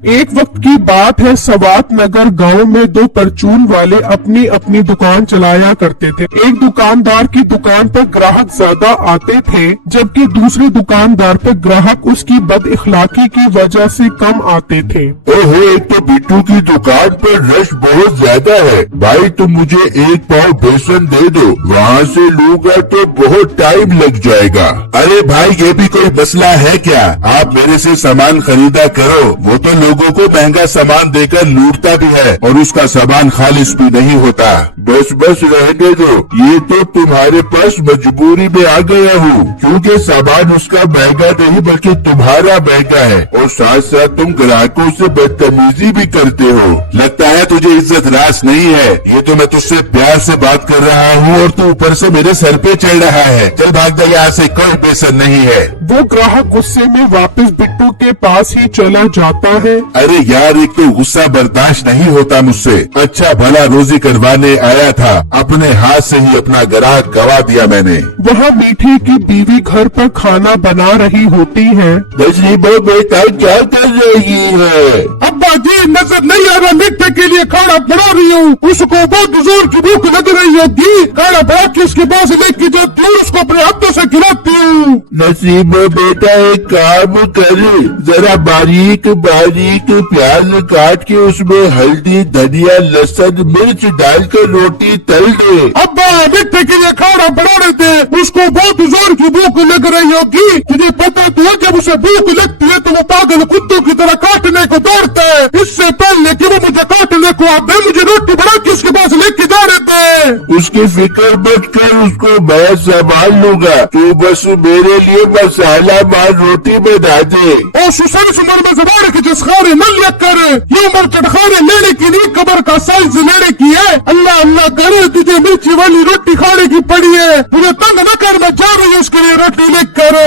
एक वक्त की बात है, सवात नगर गांव में दो परचून वाले अपनी अपनी दुकान चलाया करते थे। एक दुकानदार की दुकान पर ग्राहक ज्यादा आते थे, जबकि दूसरे दुकानदार पर ग्राहक उसकी बद इखलाकी की वजह से कम आते थे। ओहो, एक तो बिट्टू की दुकान पर रश बहुत ज्यादा है। भाई तुम मुझे एक पाव बेसन दे दो, वहाँ से लूंगा तो बहुत टाइम लग जाएगा। अरे भाई ये भी कोई मसला है क्या? आप मेरे से सामान खरीदा करो। वो तो लोगों को महंगा सामान देकर लूटता भी है और उसका सामान खालिस भी नहीं होता। बस बस रहने दो, ये तो तुम्हारे पास मजबूरी में आ गया हूँ, क्योंकि सामान उसका महंगा नहीं बल्कि तुम्हारा महंगा है, और साथ साथ तुम ग्राहकों से बदतमीजी भी करते हो। लगता है तुझे इज्जत रास नहीं है। ये तो मैं तुझसे प्यार से बात कर रहा हूँ और तू ऊपर से मेरे सर पे चढ़ रहा है। चल भाग जा यहाँ से, कोई बेसन नहीं है। वो ग्राहक गुस्से में वापस बिट्टू के पास ही चला जाता है। अरे यार, एक तो गुस्सा बर्दाश्त नहीं होता मुझसे। अच्छा भला रोजी करवाने आया था, अपने हाथ से ही अपना ग्राहक गवा दिया मैंने। वहाँ मीठे की बीवी घर पर खाना बना रही होती है। नसीबो बेटा क्या कर रही है? अब्बा जी नजर नहीं आ रहा, मीठे के लिए खाना बना रही हूँ। उसको बहुत जोर की भूख लग रही होगी, खाना बना के उसके पास लेके जाती हूँ, उसको अपने हाथों से खिलाती हूँ। नसीबो बेटा एक काम कर, जरा बारीक बारीक प्याज काट के उसमें हल्दी धनिया लहसुन मिर्च डालकर रोटी तल दे। अब्बा मीठे के लिए खाना बना रहे थे, उसको बहुत जोर की भूख लग रही होगी। तुझे पता तो है जब उसे भूख लगती है तो वो पागल कुत्तों की तरह काटने को दौड़ता है। इससे पहले कि वो मुझे काटने को आते, मुझे रोटी बना के उसके पास लेके जा रहे थे। उसकी फिक्र मत कर, उसको मैं संभाल लूंगा, तू बस मेरे लिए मसाला मार रोटी बना दे। और सुसर सुमर में जबान के जसखारे न लिया कर, ये उम्र चटखारे लेने की नहीं, कबर का साइज लेने की है। अल्लाह अल्लाह करे तुझे मिर्ची वाली रोटी खाने की पड़ी है, मुझे तंग न कर, मैं जा रही हूँ उसके लिए रोटी लेकर।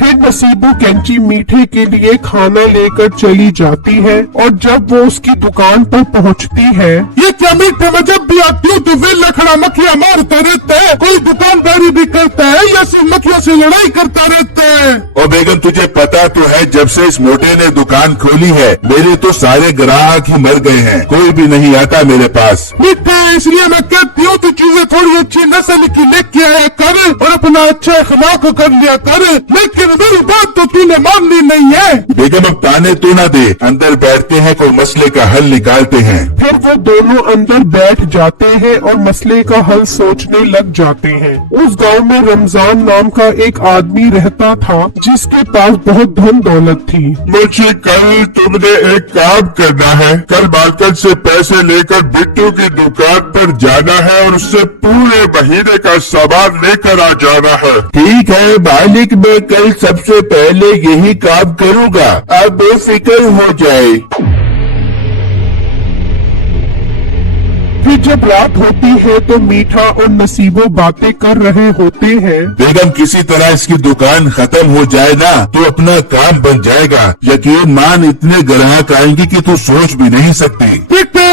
फिर नसीबो कैंची मीठे के लिए खाना लेकर चली जाती है, और जब वो उसकी दुकान पर पहुँचती है, ये क्या मीठे में जब भी आती हूँ तो वे लखड़ा मक्खियाँ मारते रहते हैं, कोई दुकानदारी भी करता है या सिर्फ मक्खियों से लड़ाई करता रहता है। और बेगम तुझे पता तो है जब से इस मोटे ने दुकान खोली है मेरे तो सारे ग्राहक ही मर गए हैं, कोई भी नहीं आता मेरे पास। मीठे इसलिए मैं कहती हूँ तू चीजें थोड़ी अच्छी नस्ल की लेके आया कर और अपना अच्छा अखलाक कर लिया कर, लेकिन मेरी बात तो तूने माननी नहीं है। बेगम अब ताने तू ना दे, अंदर बैठते हैं, कोई मसले का हल निकालते हैं। फिर वो दोनों अंदर बैठ जाते हैं और मसले का हल सोचने लग जाते हैं। उस गांव में रमजान नाम का एक आदमी रहता था जिसके पास बहुत धन दौलत थी। मुझे कल तुमने एक काम करना है, कल मार्केट से पैसे लेकर बिट्टू की दुकान पर जाना है और उससे पूरे महीने का सामान लेकर आ जाना है। ठीक है मालिक, मैं कल सबसे पहले यही काम करूँगा, आप बेफिक्र हो जाए। फिर जब रात होती है तो मीठा और नसीबो बातें कर रहे होते हैं। बेगम किसी तरह इसकी दुकान खत्म हो जाए ना तो अपना काम बन जाएगा। यकीन मान इतने ग्राहक आएंगे कि तू सोच भी नहीं सकती।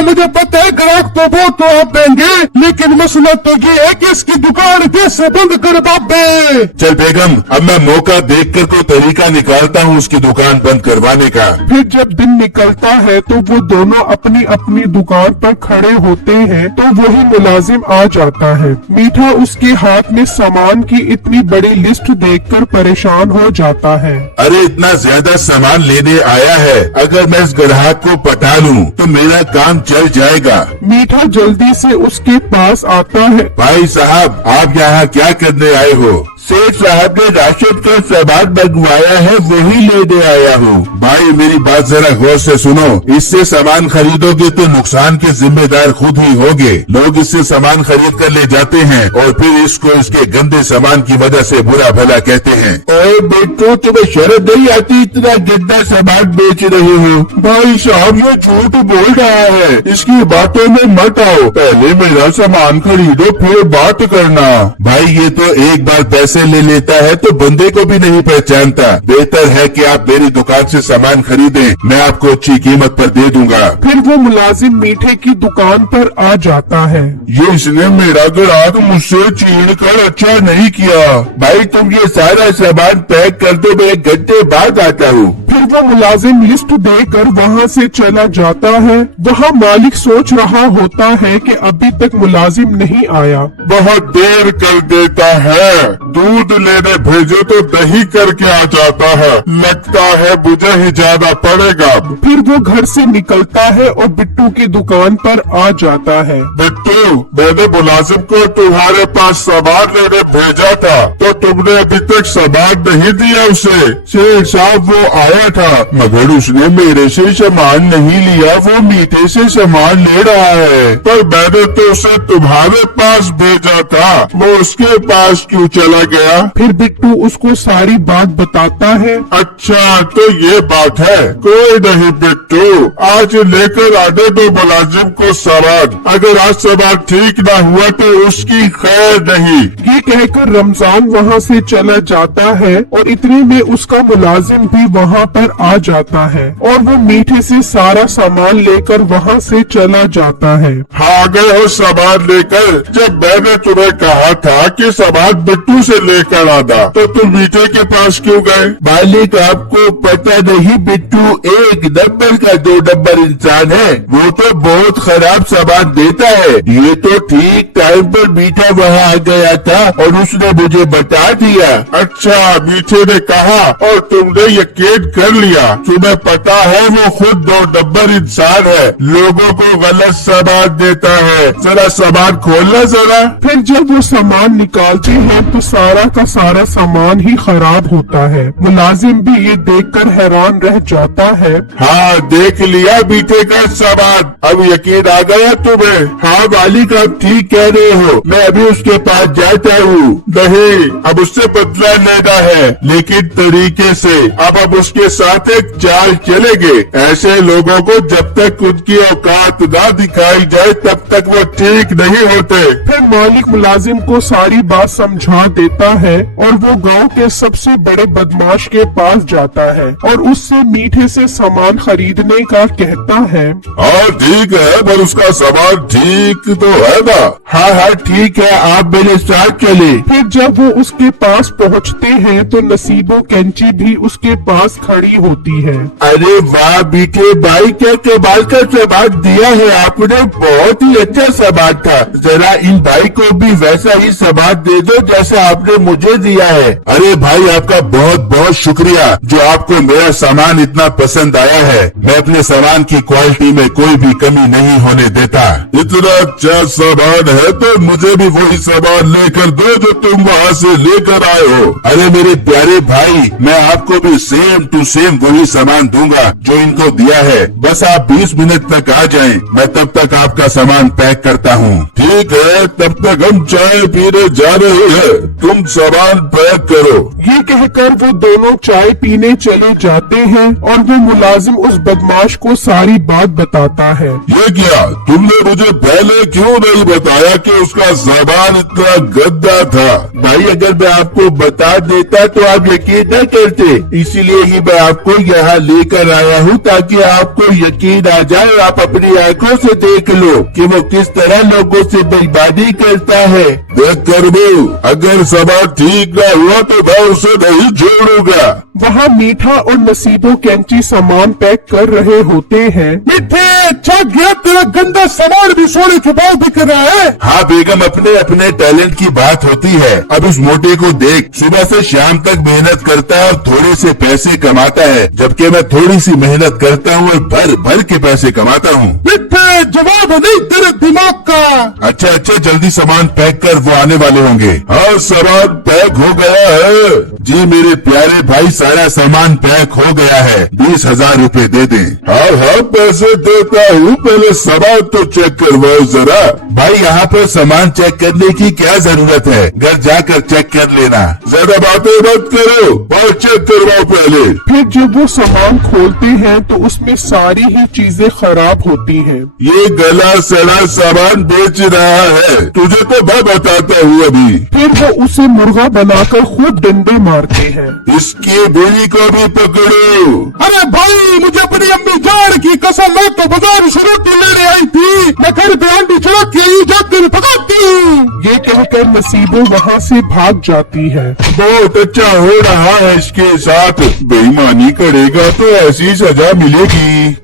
मुझे पता है ग्राहक तो बहुत तो आएंगे, लेकिन मसला तो ये है कि इसकी दुकान कैसे बंद कर बाबे। चल बेगम, अब मैं मौका देखकर कोई तरीका निकालता हूँ उसकी दुकान बंद करवाने का। फिर जब दिन निकलता है तो वो दोनों अपनी अपनी दुकान पर खड़े होते हैं तो वही मुलाजिम आ जाता है। मीठा उसके हाथ में सामान की इतनी बड़ी लिस्ट देखकर परेशान हो जाता है। अरे इतना ज्यादा सामान लेने आया है, अगर मैं इस ग्राहक को पटा लूं तो मेरा काम चल जाएगा। मीठा जल्दी से उसके पास आता है। भाई साहब, आप यहाँ क्या करने आए हो? सेठ साहब ने राशन का सामान मंगवाया है, वही लेने आया हूँ। भाई मेरी बात जरा गौर से सुनो, इससे सामान खरीदोगे तो नुकसान के जिम्मेदार खुद ही होगे। लोग इससे सामान खरीद कर ले जाते हैं और फिर इसको इसके गंदे सामान की वजह से बुरा भला कहते हैं। ओए बेटो, तुम्हें शर्म नहीं आती? इतना गंदा सामान बेच रहे हो। भाई साहब ये झूठ बोल रहा है, इसकी बातों में मत आओ, पहले मेरा सामान खरीदो फिर बात करना। भाई ये तो एक बार पैसे ले लेता है तो बंदे को भी नहीं पहचानता। बेहतर है कि आप मेरी दुकान से सामान खरीदें, मैं आपको अच्छी कीमत पर दे दूंगा। फिर वो मुलाजिम मीठे की दुकान पर आ जाता है। ये इसने मेरा ग्राहक मुझसे छीन कर अच्छा नहीं किया। भाई तुम ये सारा सामान पैक कर दो, मैं एक घंटे बाद आता हूँ। फिर वो मुलाजिम लिस्ट देकर वहाँ से चला जाता है। वहाँ मालिक सोच रहा होता है कि अभी तक मुलाजिम नहीं आया। बहुत देर कर देता है, दूध लेने भेजो तो दही करके आ जाता है, लगता है मुझे ही जाना पड़ेगा। फिर वो घर से निकलता है और बिट्टू की दुकान पर आ जाता है। बिट्टू, मैंने मुलाजिम को तुम्हारे पास सामान लेने भेजा था, तो तुमने अभी तक सामान नहीं दिया उसे। शेख साहब वो आया था, मगर उसने मेरे से सामान नहीं लिया, वो मीठे से सामान ले रहा है। पर मैंने तो उसे तुम्हारे पास भेजा था, वो उसके पास क्यों चला गया? फिर बिट्टू उसको सारी बात बताता है। अच्छा तो ये बात है, कोई नहीं बिट्टू, आज लेकर आने दो मुलाजिम को सामान। अगर आज सामान ठीक ना हुआ तो उसकी खैर नहीं। ये कहकर रमजान वहाँ से चला जाता है और इतने में उसका मुलाजिम भी वहाँ पर आ जाता है और वो मीठे से सारा सामान लेकर वहाँ से चला जाता है। हाँ गए हो सामान लेकर? जब मैंने तुम्हें कहा था कि सामान बिट्टू से लेकर आना, तो तुम मीठे के पास क्यों गए? मालिक आपको पता नहीं, बिट्टू एक नंबर का 2 नंबर इंसान है। वो तो बहुत खराब सामान देता है। ये तो ठीक टाइम पर मीठा वहाँ आ गया था और उसने मुझे बता दिया। अच्छा, मीठे ने कहा और तुमने यकीन कर लिया। तुम्हें पता है वो खुद 2 नंबर इंसान है, लोगों को गलत सामान देता है। जरा सामान खोलना जरा। फिर जब वो सामान निकालते हैं तो सारा का सारा सामान ही खराब होता है। मुलाजिम भी ये देखकर हैरान रह जाता है। हाँ देख लिया मीठे का सामान, अब यकीन आ गया तुम्हें? हाँ मालिक आप ठीक कह रहे हो, मैं अभी उसके पास जाता हूँ। नहीं, अब उससे बदला लेना है, लेकिन तरीके से। अब उसके साथ एक चाल चलेंगे। ऐसे लोगों को जब तक उनकी औकात ना दिखाई जाए तब तक वो ठीक नहीं होते। फिर मालिक मुलाजिम को सारी बात समझा देता है और वो गांव के सबसे बड़े बदमाश के पास जाता है और उससे मीठे से सामान खरीदने का कहता है। हाँ ठीक है, पर उसका सामान ठीक तो है ना? हाँ ठीक है, आप मेरे साथ चले। फिर जब वो उसके पास पहुँचते हैं तो नसीबो कैंची भी उसके पास खड़ी होती है। अरे वाह मीठे भाई, क्या कमाल का सामान दिया है आपने, बहुत ही अच्छा सामान था। जरा इन भाई को भी वैसा ही सामान दे दो जैसा आपने मुझे दिया है। अरे भाई आपका बहुत बहुत शुक्रिया जो आपको मेरा सामान इतना पसंद आया है। मैं अपने सामान की क्वालिटी में कोई भी कमी नहीं होने देता। इतना अच्छा सामान है तो मुझे भी वही सामान लेकर दो जो तुम वहाँ से लेकर आए हो। अरे मेरे प्यारे भाई, मैं आपको भी सेम टू सेम वही सामान दूंगा जो इनको दिया है। बस आप 20 मिनट तक आ जाएं, मैं तब तक आपका सामान पैक करता हूँ। ठीक है, तब तक हम चाय पीने जा रहे हैं, तुम सामान पैक करो। ये कहकर वो दोनों चाय पीने चले जाते हैं और वो मुलाजिम उस बदमाश को सारी बात बताता है। ये क्या, तुमने मुझे पहले क्यों नहीं बताया कि उसका सामान इतना गंदा था? भाई अगर मैं आपको बता देता तो आप यकीन न करते, इसीलिए ही मैं आपको यहाँ लेकर आया हूँ ताकि आपको यकीन आ जाए और आप अपनी आंखों से देख लो कि वो किस तरह लोगों से बेईमानी करता है। देख कर अगर सामान ठीक न हुआ तो मैं उसे नहीं छोड़ूंगा। वहाँ मीठा और नसीबो कैंची सामान पैक कर रहे होते हैं। मीठे अच्छा गया, तेरा गंदा सामान भी सोने के बाद दिख रहा है। हाँ बेगम, अपने अपने टैलेंट की बात होती है। अब इस मोटे को देख, सुबह से शाम तक मेहनत करता है और थोड़े से पैसे कमाता है, जबकि मैं थोड़ी सी मेहनत करता हूँ और भर भर के पैसे कमाता हूँ। मीठे जवाब नहीं तेरे दिमाग का। अच्छा जल्दी सामान पैक कर, वो आने वाले होंगे। हाँ सामान पैक हो गया है। जी मेरे प्यारे भाई, सारा सामान पैक हो गया है, 20,000 रूपए दे दें। हाँ पैसे देता हूँ, पहले सामान तो चेक करवाओ जरा। भाई यहाँ पर सामान चेक करने की क्या जरूरत है, घर जाकर चेक कर लेना। ज्यादा बातें मत करो और चेक करवाओ पहले। फिर जब वो सामान खोलते हैं तो उसमें सारी ही चीजें खराब होती हैं। ये गला सड़ा सामान बेच रहा है, तुझे तो मैं बताता हूँ अभी। फिर वो उसे मुर्गा बनाकर खूब डंडे मारते हैं। इसकी बीवी को भी पकड़ो। अरे भाई, मुझे अपनी अम्मी जान की कसम, मैं तो बाजार से रोटी लेने आई थी, मैं घर पे आंटी चढ़क के आई, जाकर पकाती हूँ। ये कहकर नसीबो वहाँ से भाग जाती है। बहुत अच्छा हो रहा है इसके साथ, बेईमानी करेगा तो ऐसी सजा मिलेगी।